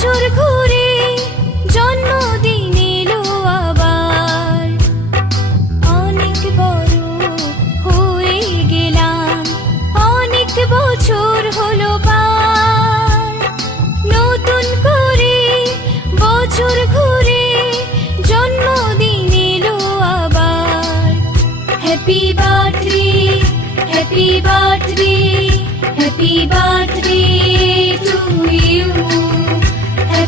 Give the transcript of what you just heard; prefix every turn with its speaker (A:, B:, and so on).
A: বছর ঘুরে জন্মদিন এলো আবার। অনেক বড় হয়ে গেলাম, অনেক বছর হলো পার। নতুন করে বছর ঘুরে জন্মদিন এলো আবার। Happy birthday happy birthday happy birthday